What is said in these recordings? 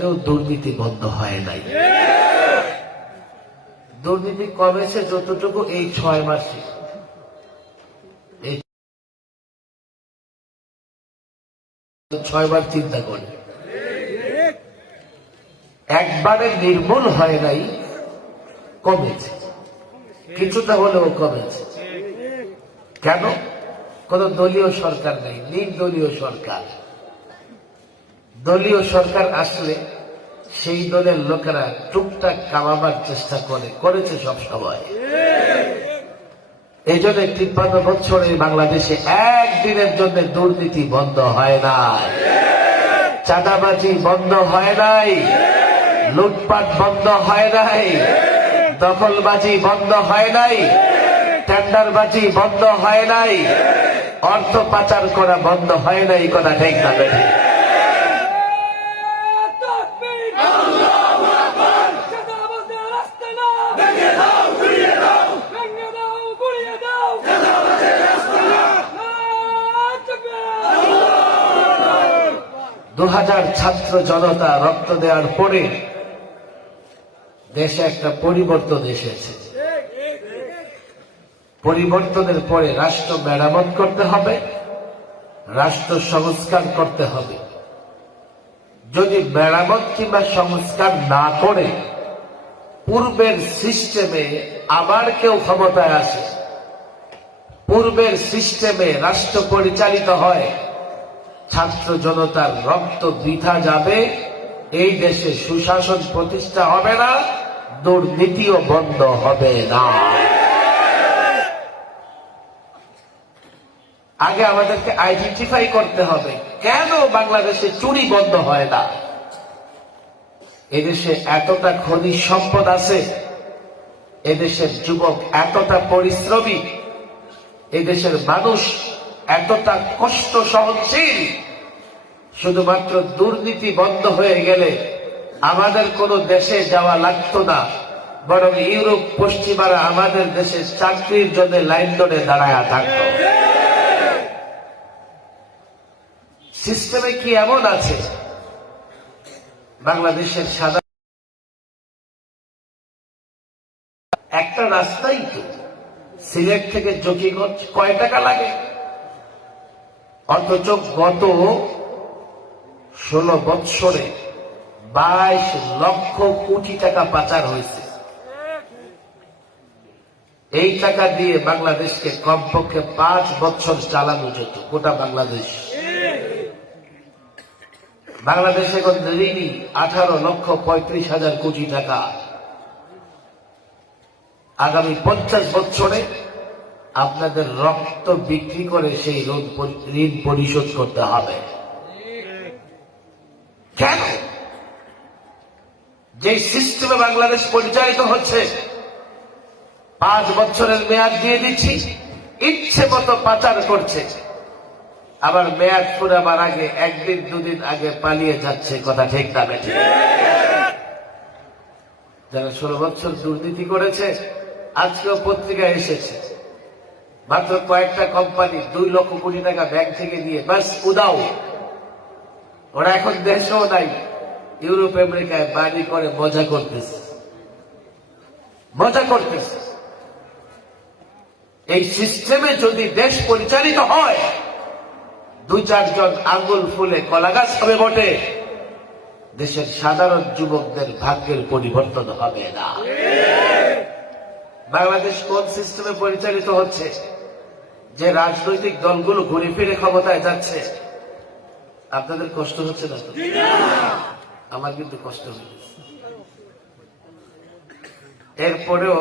গেলেও দুর্নীতি বন্ধ হয় নাই। দুর্নীতি কমেছে যতটুকু এই 6 মাসে। এই 6 বার চিন্তা করে একবারে নির্মূল হয় নাই, কমেছে, কিছুটা হলেও কমেছে। কেন? কোন দলীয় সরকার নেই, নির্দলীয় সরকার। দলীয় সরকার আসলে সেই দলের লোকেরা টুকটাক কামাবার চেষ্টা করেছে সব সময়। এই জন্য 53 বছরে বাংলাদেশে একদিনের জন্য দুর্নীতি বন্ধ হয় নাই, চাঁদাবাজি বন্ধ হয় নাই, লুটপাট বন্ধ হয় নাই, দখলবাজি বন্ধ হয় নাই, টেন্ডারবাজি বন্ধ হয় নাই, অর্থ পাচার করা বন্ধ হয় নাই। কথা ঠিক না? ছাত্র জনতা রক্ত দেওয়ার পরে দেশে একটা পরিবর্তন এসেছে। পরিবর্তনের পরে রাষ্ট্র মেরামত করতে হবে, রাষ্ট্র সংস্কার করতে হবে। যদি মেরামত কিংবা সংস্কার না করে পূর্বের সিস্টেমে আবার কেউ ক্ষমতায় আসে, পূর্বের সিস্টেমে রাষ্ট্র পরিচালিত হয়, ছাত্র জনতার রক্ত বৃথা যাবে, এই দেশে সুশাসন প্রতিষ্ঠা হবে না, দুর্নীতিও বন্ধ হবে না। আগে আমাদেরকে আইডেন্টিফাই করতে হবে কেন বাংলাদেশে চুরি বন্ধ হয় না। এদেশে এতটা খনিজ সম্পদ আছে, এদেশের যুবক এতটা পরিশ্রমী, এদেশের মানুষ এতটা কষ্ট সহনশীল। শুধুমাত্র দুর্নীতি বন্ধ হয়ে গেলে আমাদের কোনো দেশে যাওয়া লাগতো না, বরং ইউরোপ পশ্চিমারা আমাদের দেশে চাকরির জন্য লাইন ধরে দাঁড়ায় থাকতো। সিস্টেমে কি এমন আছে বাংলাদেশের সাধারণ একটা রাস্তাই তো সিলেট থেকে জকিগঞ্জ কয় টাকা লাগে? অথচ গত 16 বৎসরে 22 লক্ষ কোটি টাকা পাচার হয়েছে। এই টাকা দিয়ে বাংলাদেশকে কমপক্ষে 5 বছর চালানো যেত গোটা বাংলাদেশ। বাংলাদেশে এখন ঋণী 18,35,000 কোটি টাকা। আগামী 50 বছরে আপনাদের রক্ত বিক্রি করে সেই ঋণ পরিশোধ করতে হবে। কেন? যে সিস্টেমে বাংলাদেশ পরিচালিত হচ্ছে, 5 বছরের মেয়াদ দিয়ে দিচ্ছি, ইচ্ছে মতো পাচার করছে, আবার মেয়াদ পুরাবার আগে 1 দিন 2 দিন আগে পালিয়ে যাচ্ছে। কথা ঠিক না বেঠিক? যারা 16 বছর দুর্নীতি করেছে, আজকেও পত্রিকায় এসেছে, মাত্র কয়েকটা কোম্পানি 2 লক্ষ কোটি টাকা ব্যাংক থেকে দিয়ে বাস উদাও। ওরা এখন দেশেও নাই, ইউরোপ আমেরিকায় বাড়ি করে মজা করতেছে। এই সিস্টেমে যদি দেশ পরিচালিত হয়, 2-4 জন আঙ্গুল ফুলে কলা গাছ হবে বটে, দেশের সাধারণ যুবকদের ভাগ্যের পরিবর্তন হবে না। বাংলাদেশ কোন সিস্টেমে পরিচালিত হচ্ছে? যে রাজনৈতিক দলগুলো ঘুরে ফিরে ক্ষমতায় যাচ্ছে। আপনাদের কষ্ট হচ্ছে না তো? আমার কিন্তু কষ্ট হচ্ছে। এরপরেও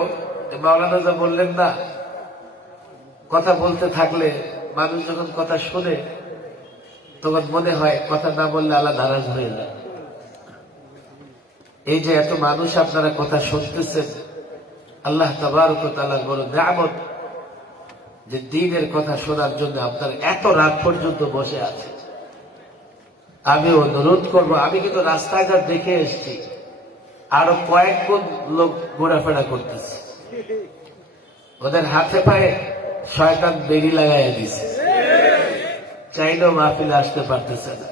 মাওলানা যা বললেন না, কথা বলতে থাকলে মানুষ যখন কথা শুনে তখন মনে হয় কথা না বললে আল্লাহ নারাজ হয়ে যায়। এই যে এত মানুষ আপনারা কথা শুনতেছেন, আল্লাহ তাবারক ওয়া তাআলার বড় নিয়ামত যে দ্বীনের কথা শোনার জন্য আপনারা এত রাত পর্যন্ত বসে আছেন। আমি অনুরোধ করবো, আমি কিন্তু রাস্তাঘাট দেখে এসছি, আরো কয়েক গুণ লোক ঘোরাফেরা করতেছে, ওদের হাতে পায়ে শয়তান বেরি লাগাইয়া দিছে, চাইলেও মাহফিলে আসতে পারতেছে না।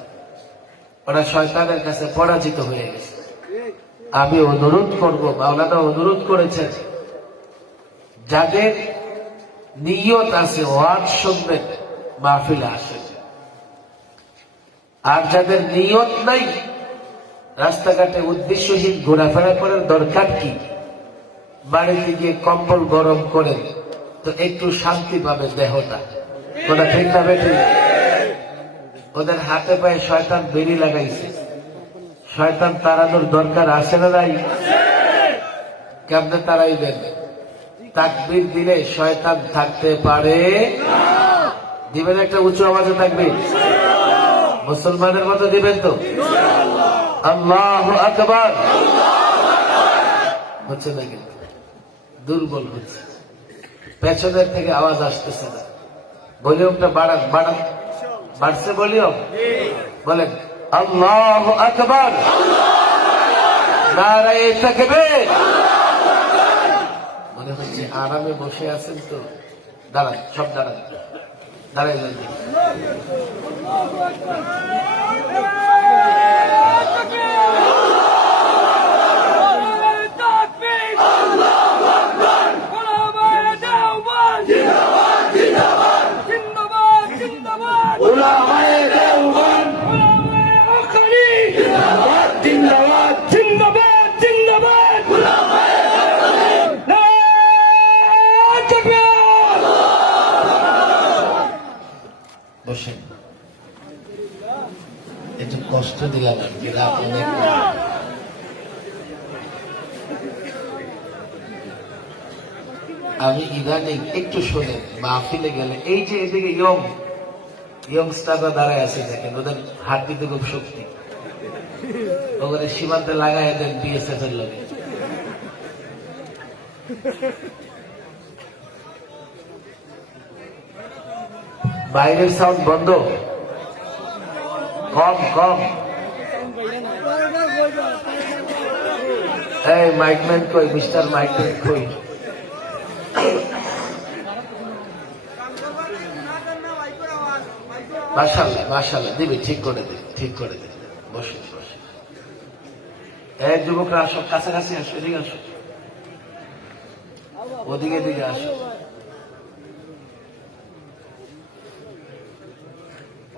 ওরা শয়তানের কাছে পরাজিত হয়ে গেছে। আমি অনুরোধ করব, মাওলানা অনুরোধ করেছেন, যাদের নিয়ত আছে ওয়াজ শুনবেন, মাহফিলে আসেন। আর যাদের নিয়ত নাই, রাস্তাঘাটে উদ্দেশ্যহীন ঘোরাফেরা করার দরকার কি? বাড়িতে গিয়ে কম্বল গরম করেন তো একটু শান্তি পাবে দেহটা। ওরা ঠিক না বেঠি? ওদের হাতে পায়ে শয়তান বেরি লাগাইছে, শয়তান তাড়ানোর দরকার আছে না নাই? কেমনে তাড়াইবেন? তাকবীর দিলে শয়তান থাকতে পারে? দিবেন একটা উঁচু আওয়াজে তাকবীর, মুসলমানের মতো দিবেন তো? আল্লাহু আকবার। হচ্ছে না কিন্তু, দুর্বল হচ্ছে, পেছনের থেকে আওয়াজ আসতেছে না। ভলিউমটা বাড়ান, বাড়ান। বাড়ছে ভলিউম? বলেন আল্লাহু আকবার, নারায়ে তাকবীর। মনে হচ্ছে আরামে বসে আছেন তো, দাঁড়ান, সব দাঁড়ান, দাঁড়াইলেন। বসেন, একটু কষ্ট দিলাম আর কি, রাত অনেক। আমি ইদানিং একটু শোনেন, মাহফিলে গেলে এই যে এদিকে ইয়ংস্টাররা দাঁড়ায় আছে, দেখেন ওদের হাড্ডিতে খুব শক্তি, ওদের সীমান্তে লাগাই দেন বিএসএফ এর লগে। বাইরের সাউন্ড বন্ধ, কম কম। এই মাইকম্যান কই? মিস্টার মাইকম্যান কই? মাশাআল্লাহ মাশাআল্লাহ, দিবে, ঠিক করে দিবে, ঠিক করে দিবে। বসে বসে। এক যুবকরা আসো, কাছাকাছি আসো, এদিকে আসো, ওদিকে দিকে আসো।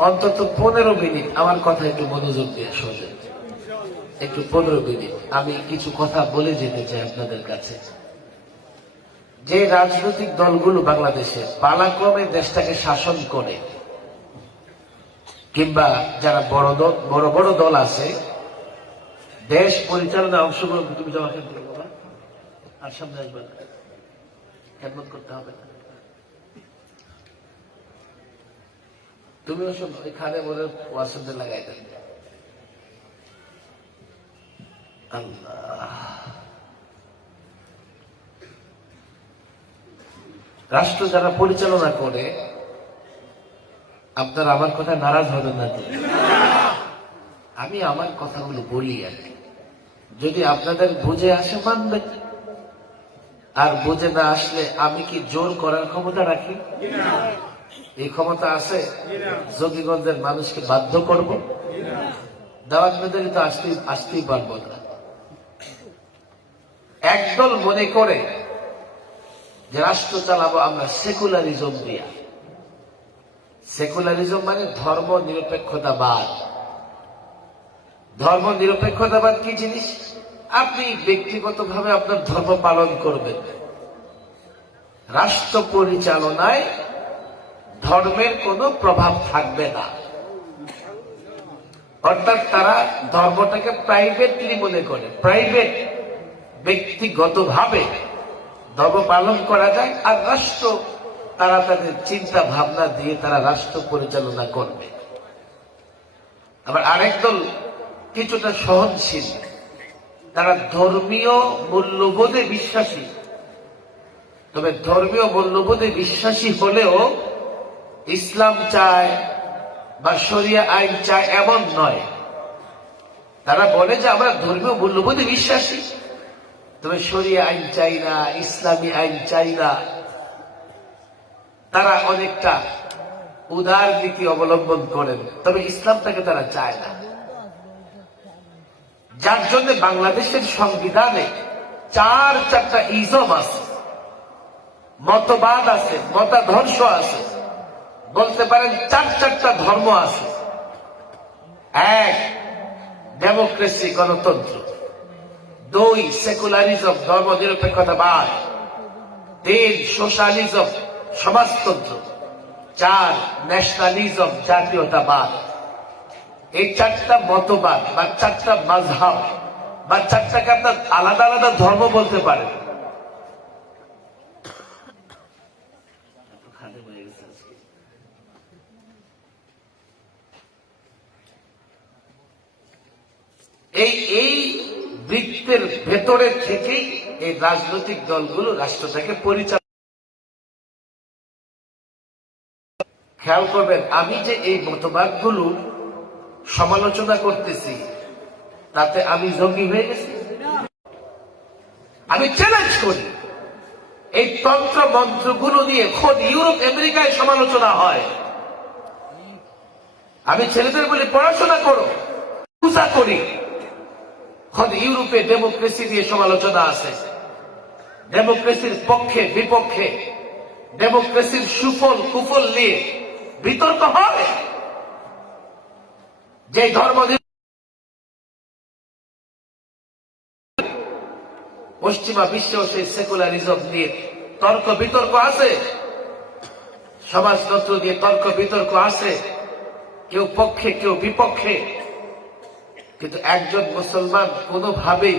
অন্তত 15 মিনিট আমার কথা একটু মনোযোগ দিয়ে শোনেন, একটু 15 মিনিট আমি কিছু কথা বলে যেতে চাই আপনাদের কাছে। যে রাজনৈতিক দলগুলো বাংলাদেশে পালাক্রমে দেশটাকে শাসন করে, কিংবা যারা বড় বড় দল আছে, দেশ পরিচালনায় অংশগ্রহণ, তুমি জমা খেতে বাবা, আর সামনে আসবে না, খেদমত করতে হবে না। তুমিও শোনো, এখানে বলে ওয়াসন্দের লাগাই দেন। আল্লাহ, রাষ্ট্র যারা পরিচালনা করে, আপনারা আমার কথা নারাজ হবেন না তো? আমি আমার কথাগুলো বলি আর কি, যদি আপনাদের বুঝে আসে মানবেন, আর বুঝে না আসলে আমি কি জোর করার ক্ষমতা রাখি? এই ক্ষমতা আছে? যোগীগঞ্জের মানুষকে বাধ্য করব? দাওয়াত মেদারি তো আসতেই পারবো না। একদল মনে করে যে রাষ্ট্র চালাবো আমরা সেকুলারিজম দিয়া। সেকুলারিজম মানে ধর্ম নিরপেক্ষতাবাদ। ধর্ম নিরপেক্ষতাবাদ কি জিনিস? আপনি ব্যক্তিগতভাবে আপনার ধর্ম পালন করবেন, রাষ্ট্র পরিচালনায় ধর্মের কোনো প্রভাব থাকবে না। অর্থাৎ তারা ধর্মটাকে প্রাইভেটলি মনে করে, প্রাইভেট ব্যক্তিগতভাবে ধর্ম পালন করা যায়, আর রাষ্ট্র তারা তাদের চিন্তা ভাবনা দিয়ে তারা রাষ্ট্র পরিচালনা করবে। আবার আরেক দল কিছুটা সহনশীল, তারা ধর্মীয় মূল্যবোধে বিশ্বাসী, তবে ধর্মীয় মূল্যবোধে বিশ্বাসী হলেও ইসলাম চায় বা শরিয়া আইন চায় এমন নয়। তারা বলে যে আমরা ধর্মীয় মূল্যবোধে বিশ্বাসী, তবে শরিয়া আইন চাই না, ইসলামী আইন চাই না। তারা অনেকটা উদার নীতি অবলম্বন করেন, তবে ইসলামটাকে তারা চায় না। যার জন্য বাংলাদেশের সংবিধানে চারটা ইজম আছে, মতবাদ আছে, মতাদর্শ আছে, বলতে পারেন চারটা ধর্ম আছে। এক, ডেমোক্রেসি, গণতন্ত্র। দুই, সেকুলারিজম, ধর্মনিরপেক্ষতাবাদ। তিন, সোশ্যালিজম, সমাজতন্ত্র। চার, ন্যাশনালিজম, জাতীয়তাবাদ। এই চারটা মতবাদ বা চারটা মাযহাব বা চারটাকে আপনার আলাদা আলাদা ধর্ম বলতে পারেন। এই বৃত্তের ভেতরে থেকেই এই রাজনৈতিক দলগুলো রাষ্ট্রটাকে পরিচালনা। খেয়াল করবেন, আমি যে এই মতবাদগুলো সমালোচনা করতেছি তাতে আমি জঙ্গি হয়ে গেছি? আমি চ্যালেঞ্জ করি, এই তন্ত্র মন্ত্রগুলো নিয়ে খোদ ইউরোপ আমেরিকায় সমালোচনা হয়। আমি ছেলেদের বলি পড়াশোনা করো, পূজা করি। খোদ ইউরোপে ডেমোক্রেসি নিয়ে সমালোচনা আছে, ডেমোক্রেসির পক্ষে বিপক্ষে, ডেমোক্রেসির সুফল কুফল নিয়ে বিতর্ক হয়। যে ধর্ম পশ্চিমা বিশ্বেও সেই সেকুলারিজম নিয়ে তর্ক বিতর্ক আছে, সমাজতন্ত্র নিয়ে তর্ক বিতর্ক আছে, কেউ পক্ষে কেউ বিপক্ষে। কিন্তু একজন মুসলমান কোনোভাবেই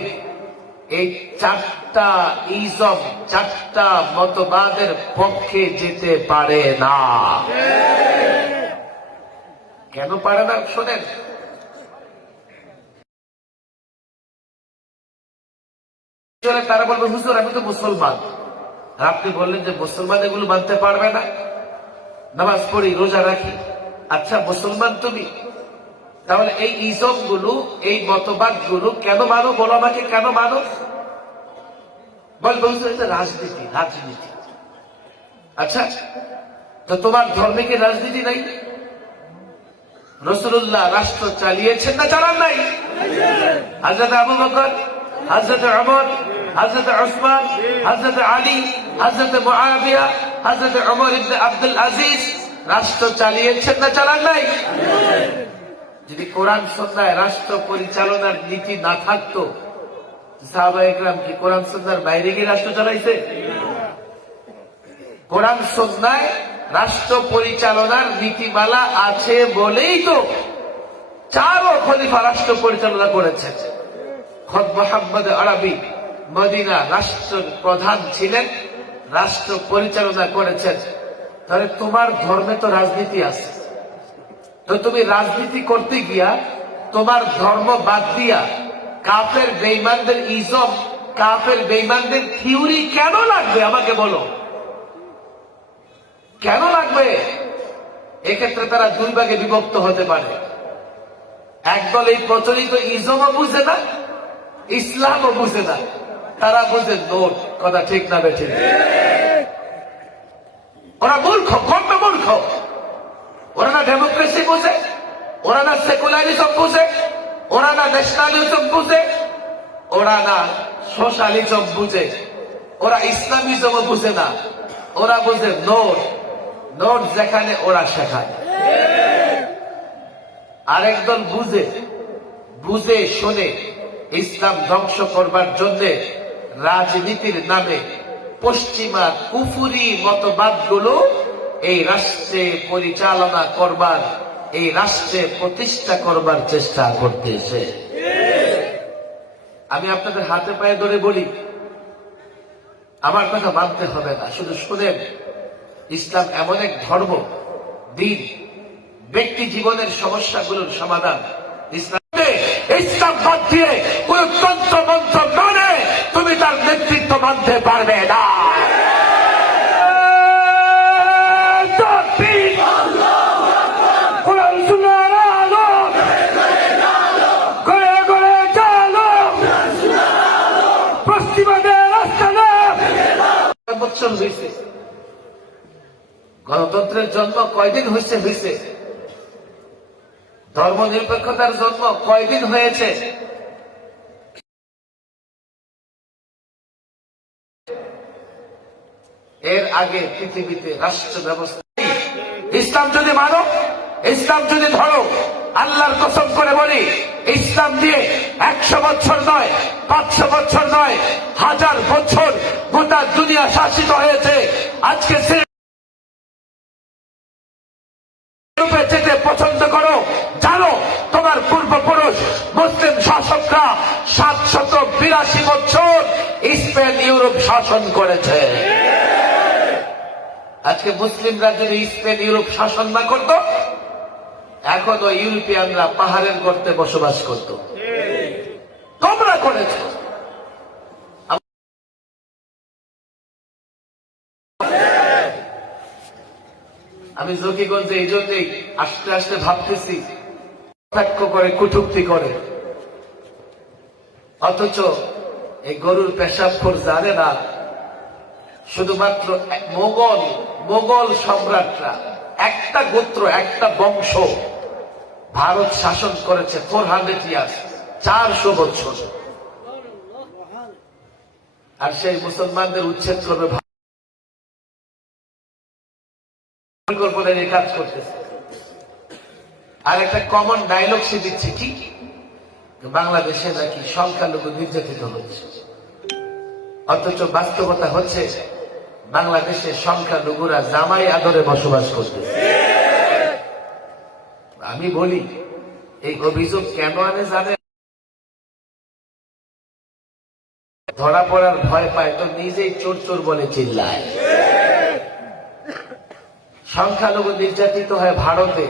এই চারটা ইজম, চারটা মতবাদের পক্ষে যেতে পারে না। কেন পারে না শোনেন। তারা বলবে হুজুর আমি তো মুসলমান, আর আপনি বললেন যে মুসলমান এগুলো মানতে পারবে না, নামাজ পড়ি, রোজা রাখি। আচ্ছা মুসলমান তুমি, তাহলে এই ইজম গুলো, এই মতবাদ গুলো কেন মানো? বলো আমাকে, কেন মানো? বলবো রাজনীতি, রাজনীতি। আচ্ছা, তো তোমার ধর্মে কি রাজনীতি নাই? রাসূলুল্লাহ রাষ্ট্র চালিয়েছেন না চালান নাই? হযরত আবু বকর, হযরত ওমর, হযরত ওসমান, হযরত আলী, হযরত মুআবিয়া, হযরত ওমর ইবনে আব্দুল আজিজ রাষ্ট্র চালিয়েছেন না চালান নাই? যদি কোরআন সুন্নাহয় রাষ্ট্র পরিচালনার নীতি না থাকতো, সাহাবায়ে কেরাম কি কোরআন সুন্নাহর বাইরে গিয়ে রাষ্ট্র চালাইছে? কোরআন সুন্নাহয় রাষ্ট্র পরিচালনার নীতিমালা আছে বলেই তো চারও খলিফা রাষ্ট্র পরিচালনা করেছেন। খোদ মুহাম্মদ আরবি মদিনা রাষ্ট্রের প্রধান ছিলেন, রাষ্ট্র পরিচালনা করেছেন। তাহলে তোমার ধর্মে তো রাজনীতি আছে, তো তুমি রাজনীতি করতে গিয়া তোমার ধর্ম বাদ দিয়া কাফের বেঈমানদের ইজম, কাফের বেঈমানদের থিওরি কেন লাগবে আমাকে বলো, কেন লাগবে? এক্ষেত্রে তারা দুই ভাগে বিভক্ত হতে পারে। একদল এই প্রচলিত ইজমও বুঝে না, ইসলামও বুঝে না, তারা বুঝে নোট। কথা ঠিক না বেঠিক? ওরা মূর্খ, কম মূর্খ। ওরা না ডেমোক্রেসি বুঝে, ওরা না সেকুলারিজম বুঝে, ওরা না ন্যাশনালিজম বুঝে, ওরা না সোশ্যালিজম বুঝে, ওরা ইসলামিজম বুঝে না, ওরা বুঝে নোট। নোট যেখানে ওরা শেখায়। আরেক দল বুঝে, বুঝে শুনে ইসলাম ধ্বংস করবার জন্য রাজনীতির নামে পশ্চিমা কুফুরি মতবাদগুলো এই রাষ্ট্রে পরিচালনা করবার, এই রাষ্ট্রে প্রতিষ্ঠা করবার চেষ্টা করতেছে। আমি আপনাদের হাতে পায়ে ধরে বলি, আমার কথা মানতে হবে না, শুধু শুনেন। ইসলাম এমন এক ধর্ম, দিন, ব্যক্তি জীবনের সমস্যাগুলোর সমাধান। ইসলাম বাদ দিয়ে কোন তন্ত্র মন্ত্র মানে তুমি তার নেতৃত্ব মানতে পারবে না। বছর হয়েছে গণতন্ত্রের জন্ম, কয়দিন হয়েছে? হয়েছে। ধর্ম নিরপেক্ষতার জন্ম কয়দিন হয়েছে? এর আগে পৃথিবীতে রাষ্ট্র ব্যবস্থা ইসলাম যদি মানো, ইসলাম যদি ধরো, আল্লাহর কসম করে বলি, ইসলাম দিয়ে 100 বছর নয়, 500 বছর নয়, 1000 বছর গোটা দুনিয়া শাসিত হয়েছে। আজকে যেতে পছন্দ করো, জানো তোমার পূর্বপুরুষ মুসলিম শাসকরা 782 বছর স্পেন ইউরোপ শাসন করেছে। আজকে মুসলিমরা যদি স্পেন ইউরোপ শাসন না করত, এখনো ইউরোপিয়ানরা পাহাড়ের গর্তে বসবাস করত। তোমরা করেছ। আমি জকিগঞ্জে এই জন্যই আস্তে আস্তে ভাবতেছি, কটাক্ষ করে, কুটুক্তি করে, অথচ এই গরুর পেশাবখোর জানে না শুধুমাত্র মোগল সম্রাটরা একটা গোত্র, একটা বংশ ভারত শাসন করেছে 400 ইয়ার্স, 400 বছর। আর সেই মুসলমানদের উচ্ছেদ করবে পরিকল্পনায় এই কাজ করতেছে। আর একটা কমন ডায়লগ সে দিচ্ছে, কি বাংলাদেশে নাকি সংখ্যালঘু নির্যাতিত হচ্ছে, অথচ বাস্তবতা হচ্ছে বাংলাদেশের সংখ্যালঘুরা জামাই আদরে বসবাস করতেছে। আমি বলি, এই অভিযোগ কেন আনে জানে? ধরা পড়ার ভয় পায় তো নিজেই চোর চোর বলে চিল্লায়। সংখ্যালঘু নির্যাতিত হয় ভারতে,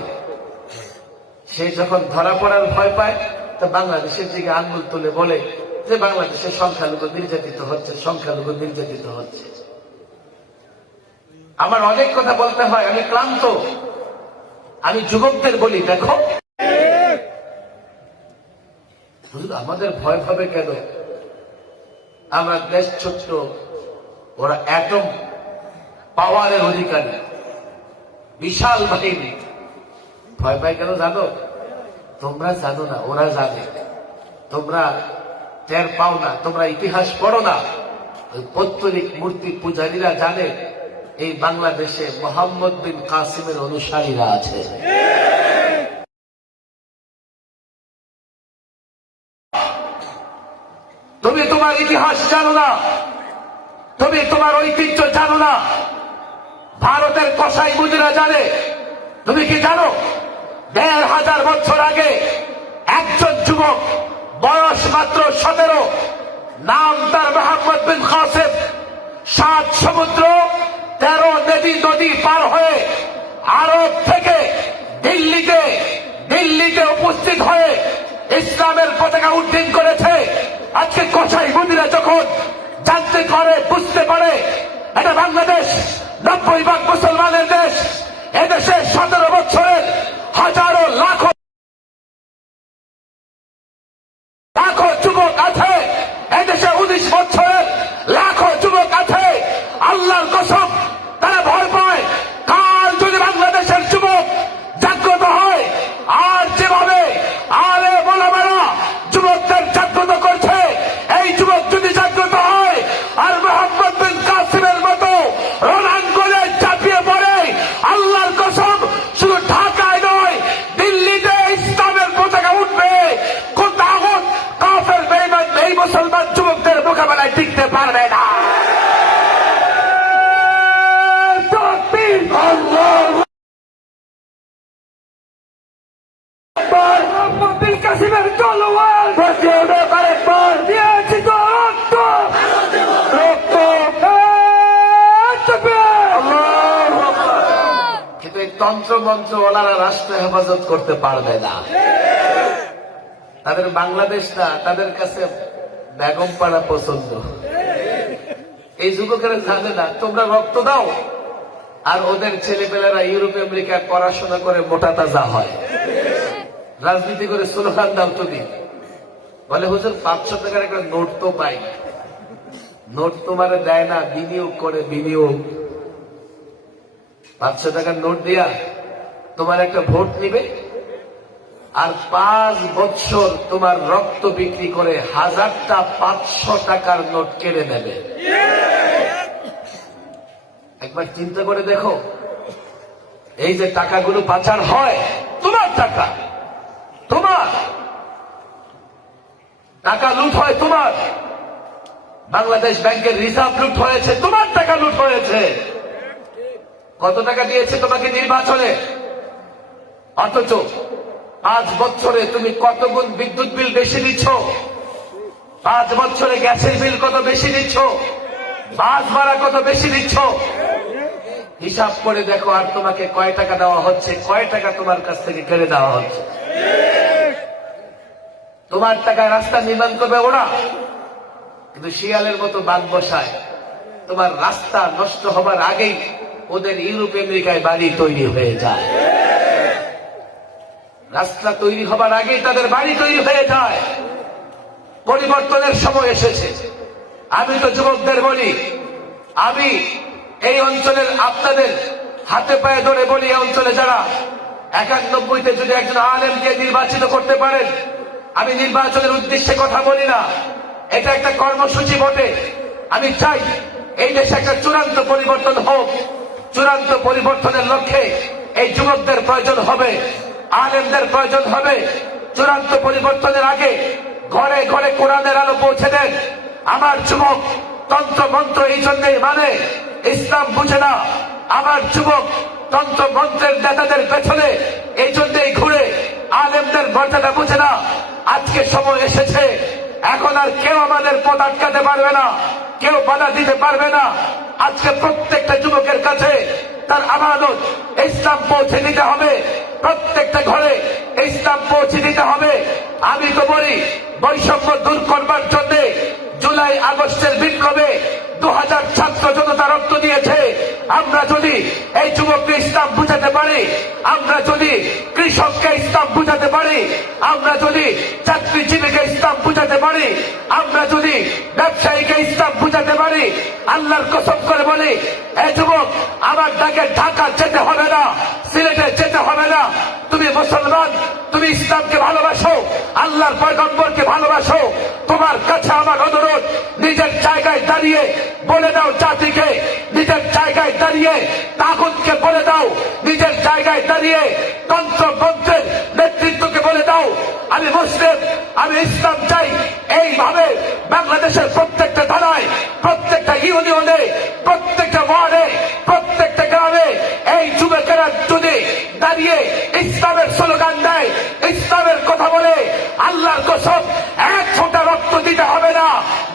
সে যখন ধরা পড়ার ভয় পায় তো বাংলাদেশের দিকে আঙ্গুল তুলে বলে যে বাংলাদেশে সংখ্যালঘু নির্যাতিত হচ্ছে, সংখ্যালঘু নির্যাতিত হচ্ছে। আমার অনেক কথা বলতে হয়, আমি ক্লান্ত। আমি যুবকদের বলি, দেখো আমাদের ভয় পাবে কেন? আমরা দেশ ছোট্ট, ওরা অ্যাটম পাওয়ারের অধিকারী, বিশাল বাহিনী। ভয় পায় কেন জানো? তোমরা জানো না, ওরা জানে। তোমরা টের পাও না, তোমরা ইতিহাস পড়ো না। ওই পৌত্তলিক মূর্তি পূজারীরা জানে এই বাংলাদেশে মোহাম্মদ বিন কাসিমের অনুসারীরা আছে। তুমি তোমার ইতিহাস জানো না, তুমি তোমার ঐতিহ্য জানো না। ভারতের কসাই মুদিরা জানে। তুমি কি জানো 1500 বছর আগে একজন যুবক, বয়স মাত্র 17, নাম তার মোহাম্মদ বিন কাসিম, 7 সমুদ্র 13 নদী পার হয়ে আরব থেকে দিল্লিতে উপস্থিত হয়ে ইসলামের পতাকা উড্ডীন করেছে। আজকে কসাই মুদিরা যখন জানতে পারে, বুঝতে পারে এটা বাংলাদেশ 90% মুসলমানের দেশ, এদেশে 17 বছরের হাজারো লাখো যুবক আছে, এদেশে 19 বছরের লাখো যুবক আছে। আল্লাহর কসম, তারা ভয় পায় কাল যদি বাংলাদেশের যুবক জাগ্রত হয়, আর যেভাবে আলে মোলামারা যুবকদের জাগ্রত করছে, এই যুবক যদি জাগ্রত হয় আর মোহাম্মদ বিন কাসিমের মতো রণাঙ্গনে চাপিয়ে পড়ে, আল্লাহর কসম শুধু ঢাকায় নয়, দিল্লিতে ইসলামের পতাকা উঠবে। কোন তাগুত, কাফের, বেঈমান এই মুসলমান যুবকদের মোকাবেলায় টিকতে পারবে না। কিন্তু এই তন্ত্র মন্ত্র ওনারা রাষ্ট্র হেফাজত করতে পারবে না। তাদের বাংলাদেশ না, তাদের কাছে বেগমপাড়া পছন্দ। এই যুবকেরা জানে না, তোমরা রক্ত দাও আর ওদের ছেলেপেলেরা ইউরোপ আমেরিকায় পড়াশোনা করে মোটা তাজা হয়, রাজনীতি করে স্লোগান দাও। তুমি বলে হুজুর 500 টাকার একটা নোট তো পাই, নোট তোমারে দেয় না, বিনিয়োগ করে, বিনিয়োগ। 500 টাকার নোট দিয়া তোমার একটা ভোট নিবে, আর 5 বছর তোমার রক্ত বিক্রি করে 1000টা 500 টাকার নোট কেড়ে নেবে। একবার চিন্তা করে দেখো, এই যে টাকাগুলো পাচার হয়, তোমার টাকা, তোমার টাকা লুট হয়, তোমার বাংলাদেশ ব্যাংকের রিজার্ভ লুট হয়েছে, তোমার টাকা লুট হয়েছে। কত টাকা দিয়েছে তোমাকে নির্বাচনে? অথচ 5 বছরে তুমি কত গুণ বিদ্যুৎ বিল বেশি দিচ্ছ, 5 বছরে গ্যাসের বিল কত বেশি দিচ্ছ, বাস ভাড়া কত বেশি দিচ্ছ। হিসাব করে দেখো, আর তোমাকে কয় টাকা দেওয়া হচ্ছে, কয় টাকা তোমার কাছ থেকে কেড়ে দেওয়া হচ্ছে। তোমার টাকায় রাস্তা নির্মাণ করবে ওরা, কিন্তু শিয়ালের মতো বাঘ বসায়। তোমার রাস্তা নষ্ট হবার আগেই ওদের ইউরোপ আমেরিকায় বাড়ি তৈরি হয়ে যায়, রাস্তা তৈরি হবার আগেই তাদের বাড়ি তৈরি হয়ে যায়। পরিবর্তনের সময় এসেছে। আমি তো যুবকদের বলি, আমি এই অঞ্চলের আপনাদের হাতে পায়ে ধরে বলি, এই অঞ্চলে যারা 91-তে যদি একজন আলেমকে নির্বাচিত করতে পারেন, আমি নির্বাচনের উদ্দেশ্যে কথা বলি না, এটা একটা কর্মসূচি বটে। আমি চাই এই দেশে একটা চূড়ান্ত পরিবর্তন হোক। চূড়ান্ত পরিবর্তনের লক্ষ্যে এই যুবকদের প্রয়োজন হবে, আলেমদের প্রয়োজন হবে। চূড়ান্ত পরিবর্তনের আগে ঘরে ঘরে কোরআনের আলো পৌঁছে দেন। আমার যুবক তন্ত্র মন্ত্র এই জন্যই মানে, ইসলাম বুঝে না। আমার যুবক তন্ত্র মন্ত্রের নেতাদের পেছনে এই জন্যই ঘুরে, আলেমদের মর্যাদা বুঝে না। আজকে সময় এসেছে, এখন আর কেউ আমাদের পথ আটকাতে পারবে না, কেউ বাধা দিতে পারবে না। আজকে প্রত্যেকটা যুবকের কাছে তার আমানত ইসলাম পৌঁছে দিতে হবে, প্রত্যেকটা ঘরে ইসলাম পৌঁছে দিতে হবে। আমি তো বলি, বৈষম্য দূর করবার জন্য জুলাই আগস্টের বিপ্লবে 2000 ছাত্র জনতা রক্ত দিয়েছে। আমরা যদি এই যুবককে ইসলাম বুঝাতে পারি, আমরা যদি কৃষককে ইসলাম বুঝাতে পারি, আমরা যদি চাকরিজীবীকে ইসলাম বুঝাতে পারি, আমরা যদি ব্যবসায়ীকে ইসলাম বুঝাতে পারি, আল্লাহর কসম করে বলি, এই যুবক, আমার ডাকে ঢাকা যেতে হবে না, সিলেটে যেতে হবে না। তুমি মুসলমান, তুমি ইসলামকে ভালোবাসো, আল্লাহর পয়গম্বরকে ভালোবাসো। তোমার কাছে আমার অনুরোধ, নিজের জায়গায় দাঁড়িয়ে বলে দাও জাতিকে, নিজের জায়গায় দাঁড়িয়ে তাগুতকে বলে দাও, নিজের জায়গায় দাঁড়িয়ে তন্ত্র মন্ত্রের নেতৃত্বকে বলে দাও, আমি মুসলিম, আমি ইসলাম চাই। এইভাবে বাংলাদেশের প্রত্যেকটা ধারায়, প্রত্যেকটা ইউনিয়নে, প্রত্যেকটা ওয়ার্ডে, প্রত্যেকটা গ্রামে এই যুবকেরা যদি দাঁড়িয়ে ইসলামের স্লোগান দেয়, ইসলামের কথা বলে, আল্লাহর কসম, 1 ফোঁটা রক্ত দিতে হবে না,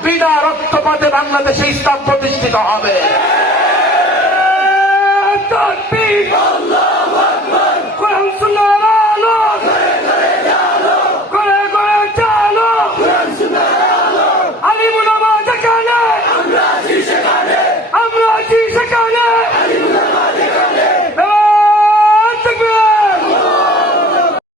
বিনা রক্তপাতে বাংলাদেশে ইসলাম প্রতিষ্ঠিত হবে।